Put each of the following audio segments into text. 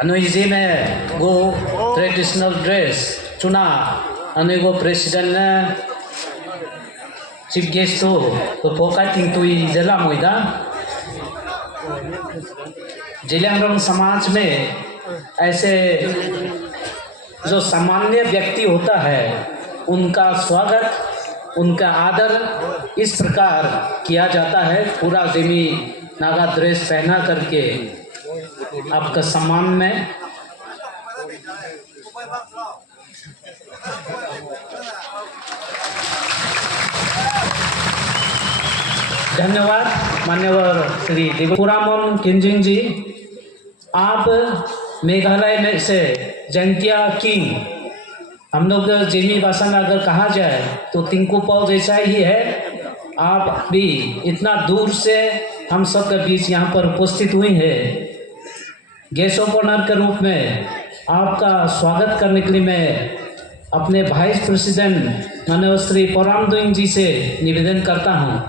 अनुजी में वो traditional dress चुना अनेको प्रेसिडेंट चीफ गेस्ट तो फोका थिंग तो जिला मोइदा जिलेंगरंग समाज में ऐसे जो सामान्य व्यक्ति होता है उनका स्वागत उनका आदर इस प्रकार किया जाता है। पूरा जिमी नागा ड्रेस पहना करके आपका सम्मान में धन्यवाद। मान्यवर श्री दिगपुरामन किंजिंग जी, आप मेघालय में से जंतिया किंग, हम लोग जिमी भाषा में अगर कहा जाए तो तिंकू पाव जैसा ही है। आप भी इतना दूर से हम सब के बीच यहाँ पर उपस्थित हुई है। गेस्ट ऑफ ऑनर के रूप में आपका स्वागत करने के लिए मैं अपने वाइस प्रेसिडेंट माननीय श्री पोरामदोइंग जी से निवेदन करता हूँ,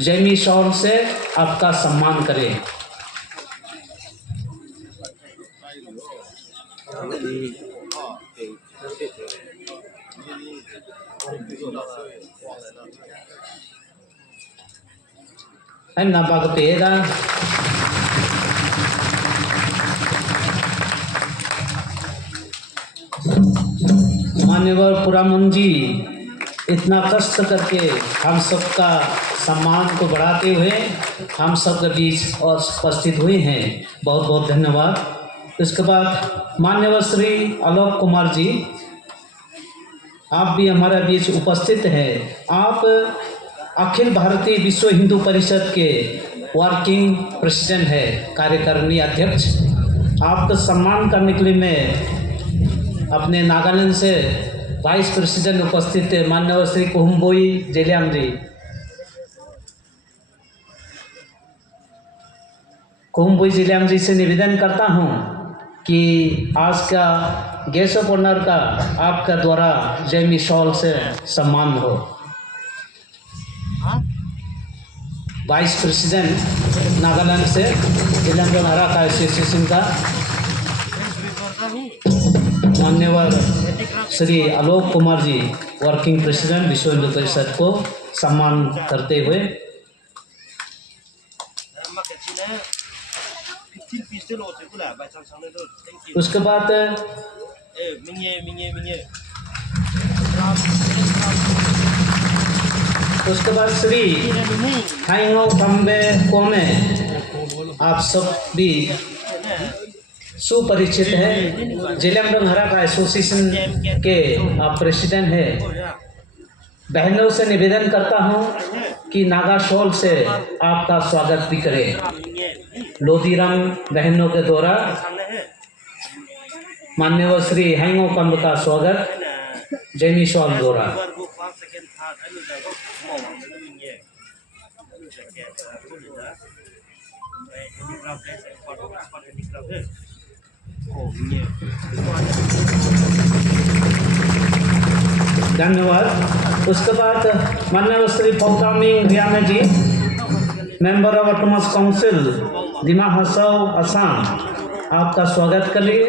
जैमी शॉल से आपका सम्मान करें। Em na bagpeda मान्यवर पुरामन जी इतना कष्ट करके हम सबका सम्मान को बढ़ाते हुए हम सब के बीच और उपस्थित हुए हैं, बहुत बहुत धन्यवाद। इसके बाद मान्यवर श्री आलोक कुमार जी, आप भी हमारे बीच उपस्थित हैं। आप अखिल भारतीय विश्व हिंदू परिषद के वर्किंग प्रेसिडेंट है, कार्यकारिणी अध्यक्ष। आपका सम्मान करने के लिए मैं अपने नागालैंड से वाइस प्रेसिडेंट उपस्थित है माननीय श्री कोहम्बोई जेलियांग जी, कोहम्बोई जेलियांग जी से निवेदन करता हूं कि आज का गेस्ट ऑफ ऑनर का आपका द्वारा जैमी शॉल से सम्मान हो। वाइस प्रेसिडेंट नागालैंड से जिलेंगरंग हराका एसोसिएशन का मान्यवर श्री आलोक कुमार जी, वर्किंग प्रेसिडेंट विश्व हिंदू परिषद को सम्मान करते हुए उसके बाद श्री हाइंगो खम्बे कोमे, आप सब भी सुपरिचित हैं, जिलेंगरंग हराका एसोसिएशन के आप प्रेसिडेंट हैं। बहनों से निवेदन करता हूं कि नागा शॉल से आपका स्वागत भी करें। लोधीराम बहनों के द्वारा मान्यवर श्री हाइंगो खम्बे का स्वागत जैमी शॉल द्वारा। धन्यवाद। उसके बाद माननीय Shri Pokaming Riamei ji, member of autonomous council Dima Hasao Assam, आपका स्वागत करिए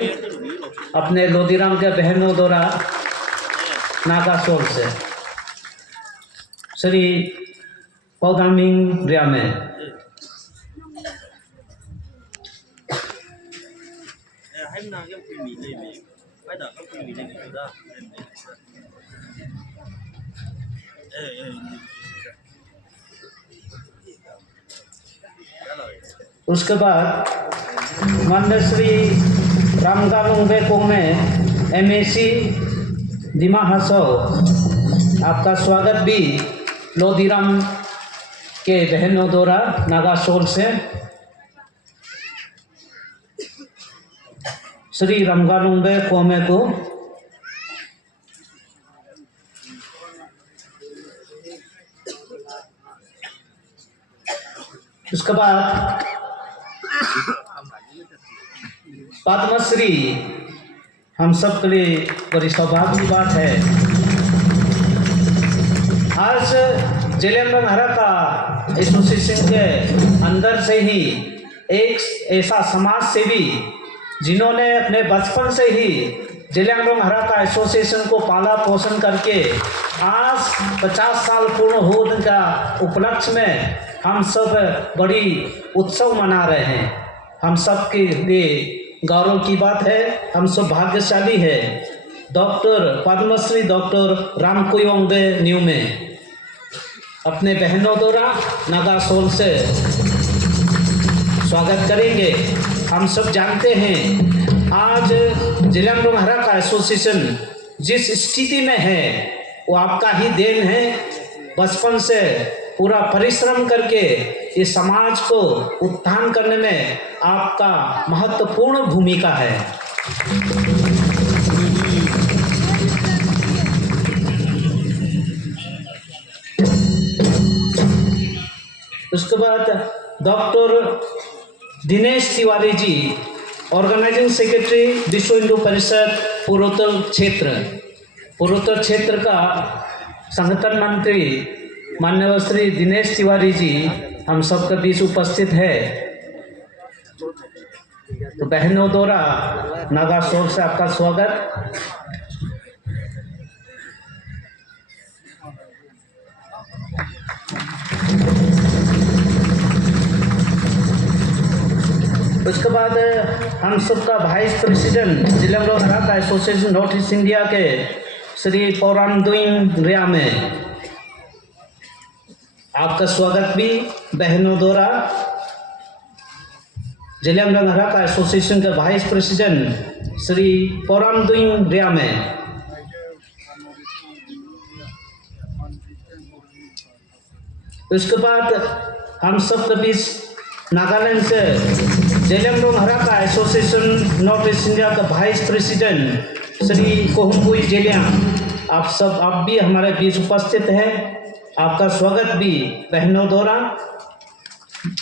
अपने लोधीराम के बहनों द्वारा नागा शॉल से। श्री पोकामिंग रियामे, उसके बाद माननीय श्री रामगालुंगबे कोमे एमएसी दिमा हसो, आपका स्वागत भी लोधीराम के बहनों द्वारा नागा शॉल से। श्री रामगालुंगबे कोमे को उसके बाद पद्मश्री हम सब के लिए बड़ी सौभाग्य की बात है। आज जिलेंगरंग हराका एसोसिएशन के अंदर से ही एक ऐसा समाज सेवी जिन्होंने अपने बचपन से ही जेलियांगरोंग हराका एसोसिएशन को पाला पोषण करके आज 50 साल पूर्ण होने का उपलक्ष्य में हम सब बड़ी उत्सव मना रहे हैं। हम सब के लिए गौरव की बात है, हम सब भाग्यशाली है। डॉक्टर पद्मश्री डॉक्टर रामकुयोंगबे न्यूमे अपने बहनों द्वारा नागा सोल से स्वागत करेंगे। हम सब जानते हैं आज जेलियांगरोंग हराका एसोसिएशन जिस स्थिति में है वो आपका ही देन है। बचपन से पूरा परिश्रम करके इस समाज को उत्थान करने में आपका महत्वपूर्ण भूमिका है। उसके बाद doctor Dinesh Tiwari ji, organising secretary विश्व हिंदू परिषद पूर्वोत्तर क्षेत्र का संगठन मंत्री माननीय श्री दिनेश तिवारी जी हम सबके बीच उपस्थित है। तो बहनों द्वारा नागा सोल से आपका स्वागत। उसके बाद हम सबका vice president Zeliangrong Haraka association north east India के श्री पोरामदुंग रियामे, आपका स्वागत भी बहनों द्वारा। जेलियांगरोंग हराका एसोसिएशन के वाइस प्रेसिडेंट श्री पोरामदुंग रियामे। उसके बाद हम सब के बीच नागालैंड से Zeliangrong Haraka association north east India का वाइस प्रेसिडेंट श्री कोहुम्बुई जेलियांग, आप भी हमारे बीच उपस्थित हैं। आपका स्वागत भी बहनों द्वारा।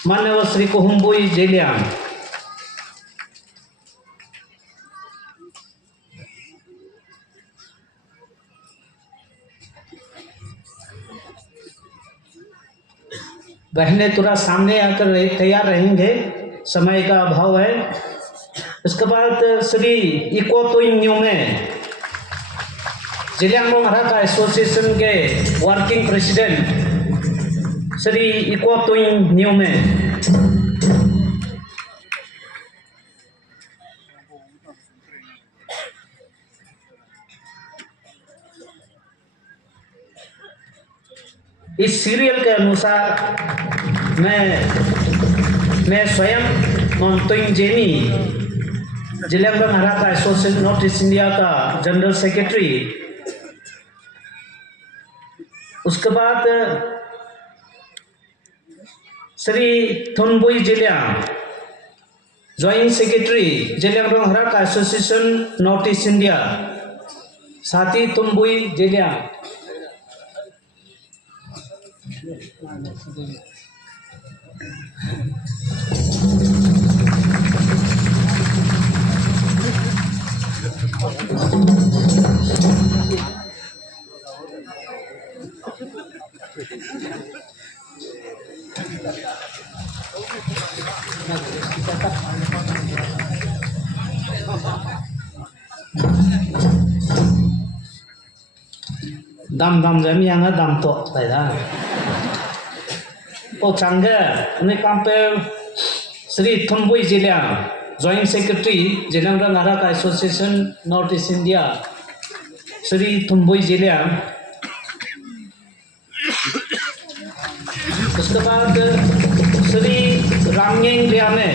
माननीय श्री कोहुम्बुई जेलियांग। बहने थोड़ा सामने आकर तैयार रहेंगे, समय का अभाव है। उसके बाद श्री इकोतुइन न्यूमे, जेलियांगरोंग हराका एसोसिएशन के वर्किंग प्रेसिडेंट श्री इकोतुइन न्यूमे। इस सीरियल के अनुसार मैं स्वयं Montoin Jeni, Zeliangrong Haraka association north east India का जनरल सेक्रेटरी। उसके बाद Shri Thunbui Zeliang, joint secretary Zeliangrong Haraka association north east India. साथी थुनबुई जेलियांग। दाम जमी आंगा दाम तो पैदा ओ चांगे ने कांपे Shri Thunbui Zeliang, joint secretary Zeliangrong Haraka association north east India Shri Thunbui Zeliang. उसके बाद Shri Ramgeng Riamei,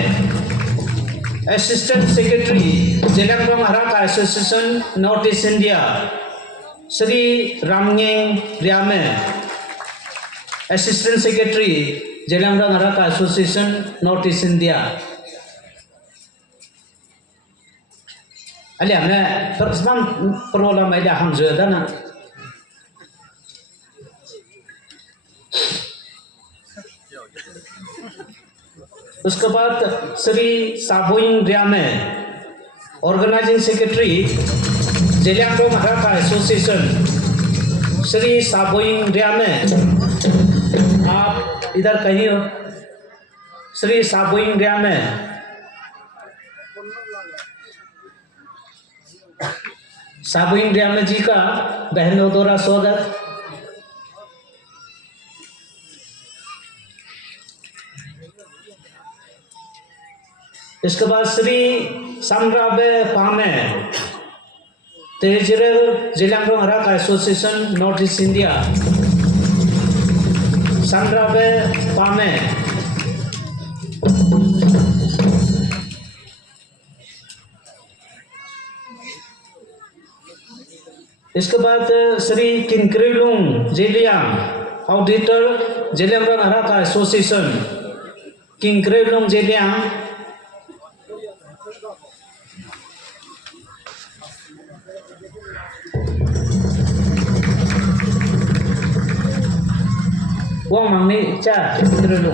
assistant secretary Zeliangrong Haraka association north east India. Shri Ramgeng Riamei, assistant secretary Zeliangrong Haraka association north east India. अलिया मैं परस्मान परवला मैला हम जोदा ना। उसके बाद Shri Sabuin Riamei, organising secretary Zeliangrong Haraka association Shri Sabuin Riamei, आप इधर कहीं हो। श्री साबुइंग ग्रामे साबुइंग ग्रामे जी का बहनों द्वारा स्वागत। इसके बाद श्री समराबे पामे तेजरल जिलांगरों हरा का एसोसिएशन नॉर्थ ईस्ट इंडिया समराबे पामे। इसके बाद श्री किंक्रिलुंग जेलियांग ऑडिटर जिलांगरों हरा का association Kinkrilung Zeliang. Wong mangni cha terlalu.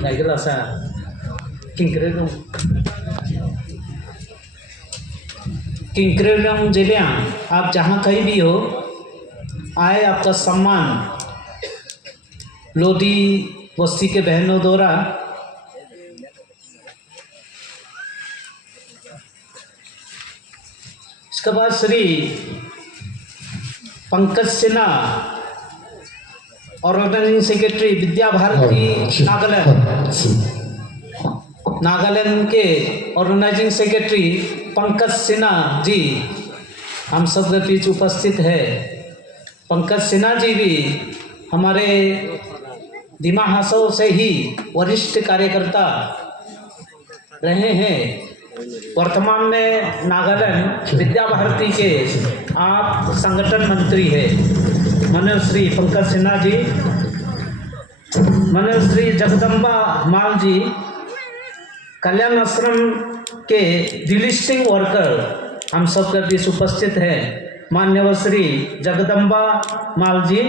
Này cái là sao? Kincredung Zeliang, आप जहाँ कहीं भी हो आए, आपका सम्मान लोधी बस्ती के बहनों द्वारा इसके बाद श्री पंकज सिन्हा ऑर्गेनाइजिंग सेक्रेटरी विद्या भारती नागालैंड के ऑर्गेनाइजिंग सेक्रेटरी पंकज सिन्हा जी हम सब के बीच उपस्थित है। पंकज सिन्हा जी भी हमारे दिमा हासो से ही वरिष्ठ कार्यकर्ता रहे हैं। वर्तमान में नागालैंड विद्या भारती के आप संगठन मंत्री है। माननीय श्री पंकज सिन्हा जी, माननीय श्री जगदम्बा माल जी कल्याण आश्रम के डिलिस्टिंग वर्कर हम सब के बीच उपस्थित है। माननीय श्री जगदम्बा माल जी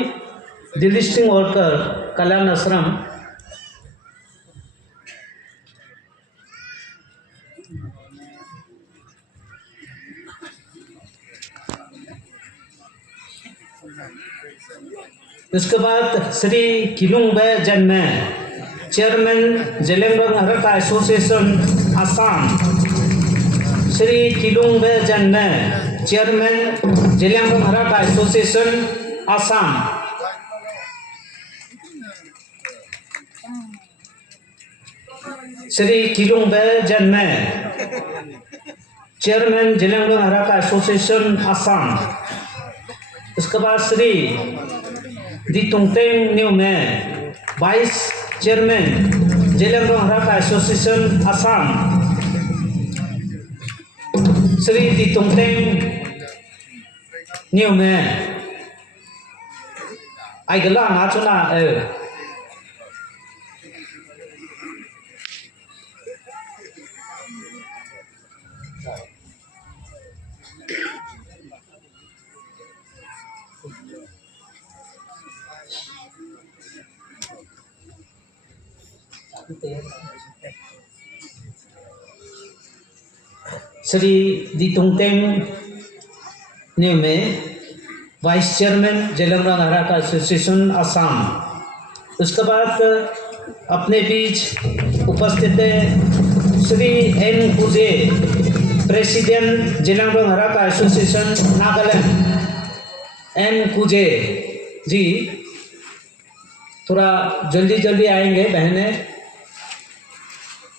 डिलिस्टिंग वर्कर कल्याण आश्रम। उसके बाद श्री किलुंगबे जन्मे चेयरमैन जेलेंगरों हरका एसोसिएशन आसाम। श्री किलुंगबे जन्मे चेयरमैन जेलेंगरों हरका एसोसिएशन आसाम। श्री किलुंगबे जन्मे चेयरमैन जेलेंगरों हरका एसोसिएशन आसाम। उसके बाद श्री दी तुंगतेंग न्यू में वाइस चेयरमैन जेलेंगरों हरका एसोसिएशन आसाम। श्री दी तुंगतेंग न्यू में आइगला नाचुना श्री दी तुंगतेंग न्यू में वाइस चेयरमैन जेलेंगरों हरका एसोसिएशन आसाम। उसके बाद अपने बीच उपस्थित है श्री एन कुजे प्रेसिडेंट जेलेंगरों हरका एसोसिएशन नागालैंड। एन कुजे जी थोड़ा जल्दी जल्दी आएंगे बहने।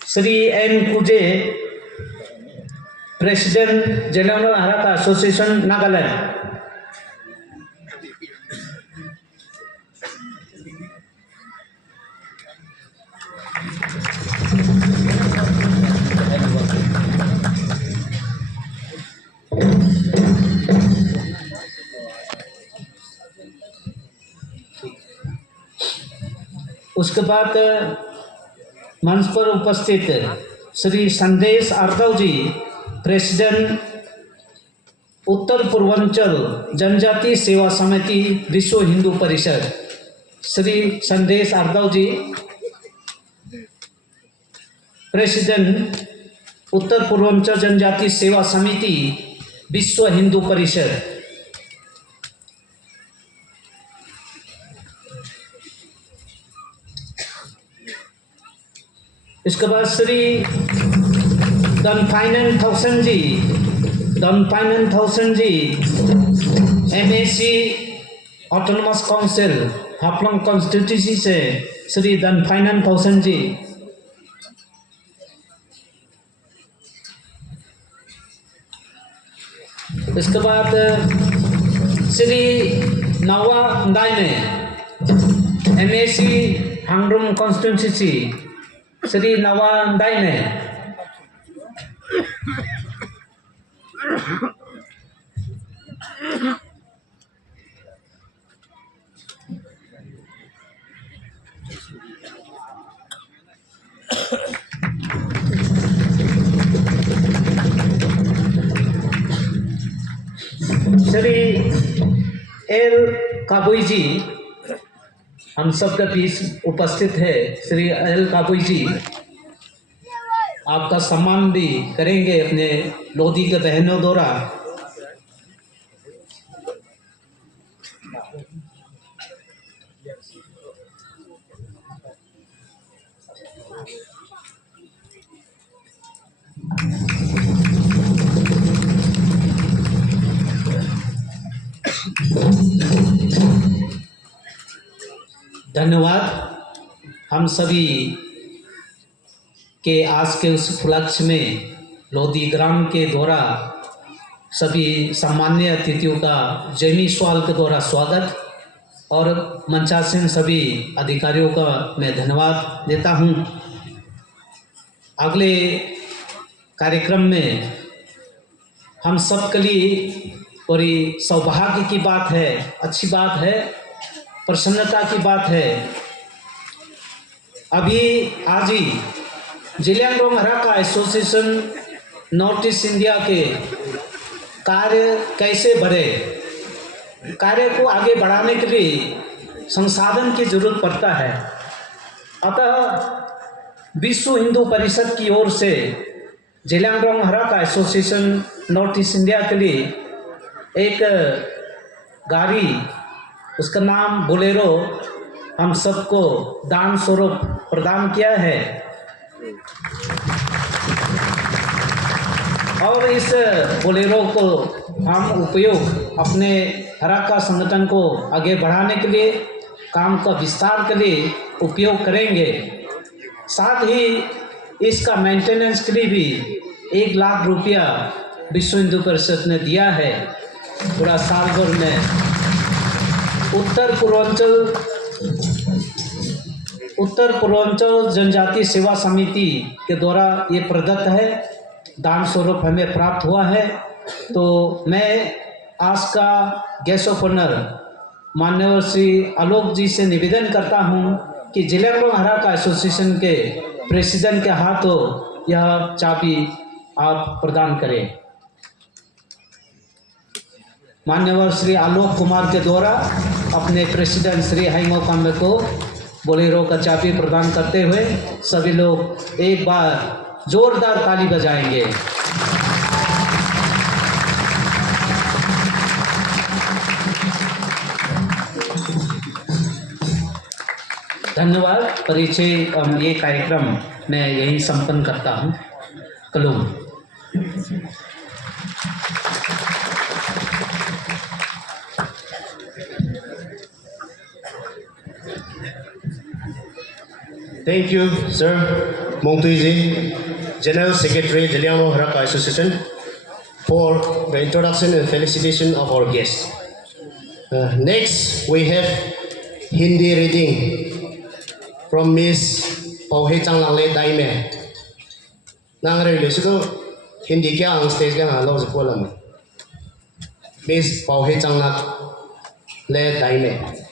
श्री एन कुजे प्रेसिडेंट जेलेंगरों हरका एसोसिएशन नागालैंड। उसके बाद मंच पर उपस्थित श्री संदेश आर्दव जी प्रेसिडेंट उत्तर पूर्वांचल जनजाति सेवा समिति विश्व हिंदू परिषद। श्री संदेश आर्दव जी प्रेसिडेंट उत्तर पूर्वांचल जनजाति सेवा समिति विश्व हिंदू परिषद। इसके बाद श्री धनफाइनन थाउसेंड जी MAC autonomous council Haflong constituency से श्री धनफाइनन थाउसेंड जी। इसके बाद श्री नवा दाइने MAC हांगरुम कॉन्स्टिट्यूंसी श्री नवा दाइने। श्री एल काबुई जी हम सबके बीच उपस्थित है। श्री एल काबुई जी आपका सम्मान भी करेंगे अपने लोधी के बहनों द्वारा। धन्यवाद। हम सभी के आज के उस उपलक्ष्य में लोधी ग्राम के द्वारा सभी सम्मान्य अतिथियों का जयमी स्वाल के द्वारा स्वागत और मंचासीन सभी अधिकारियों का मैं धन्यवाद देता हूं। अगले कार्यक्रम में हम सब के लिए बड़ी सौभाग्य की बात है, अच्छी बात है, प्रसन्नता की बात है। अभी आज ही जिलियांगरोंग हराका एसोसिएशन नॉर्थ ईस्ट इंडिया के कार्य कैसे बढ़े, कार्य को आगे बढ़ाने के लिए संसाधन की जरूरत पड़ता है। अतः विश्व हिंदू परिषद की ओर से जिलियांगरोंग हराका एसोसिएशन नॉर्थ ईस्ट इंडिया के लिए एक गाड़ी, उसका नाम बोलेरो, हम सबको दान स्वरूप प्रदान किया है। और इस बोलेरो को हम उपयोग अपने हराका संगठन को आगे बढ़ाने के लिए, काम का विस्तार के लिए उपयोग करेंगे। साथ ही इसका मेंटेनेंस के लिए भी 1 लाख रुपया विश्व हिंदू परिषद ने दिया है। पूरा साल भर में उत्तर पूर्वांचल जनजाति सेवा समिति के द्वारा ये प्रदत्त है, दान स्वरूप हमें प्राप्त हुआ है। तो मैं आज का गेस्ट ऑफ ऑनर माननीय श्री आलोक जी से निवेदन करता हूं कि जिलियांगरोंग हराका एसोसिएशन के प्रेसिडेंट के हाथों यह चाबी आप प्रदान करें। मान्यवर श्री आलोक कुमार के द्वारा अपने प्रेसिडेंट श्री हाइमो काम्बे को बोलेरो का चाबी प्रदान करते हुए सभी लोग एक बार जोरदार ताली बजाएंगे। धन्यवाद। परिचय ये कार्यक्रम मैं यही संपन्न करता हूँ। कलूम। Thank you, Sir Mongtuiji, General Secretary, Jiliangrong Harakai Association, for the introduction and felicitation of our guests. Next, we have Hindi reading from Miss Pauhe Changlangle Daime. Nangre lesido Hindi kya ang stage kya ngalo sa polam. Miss Pauhe Changlangle Daime.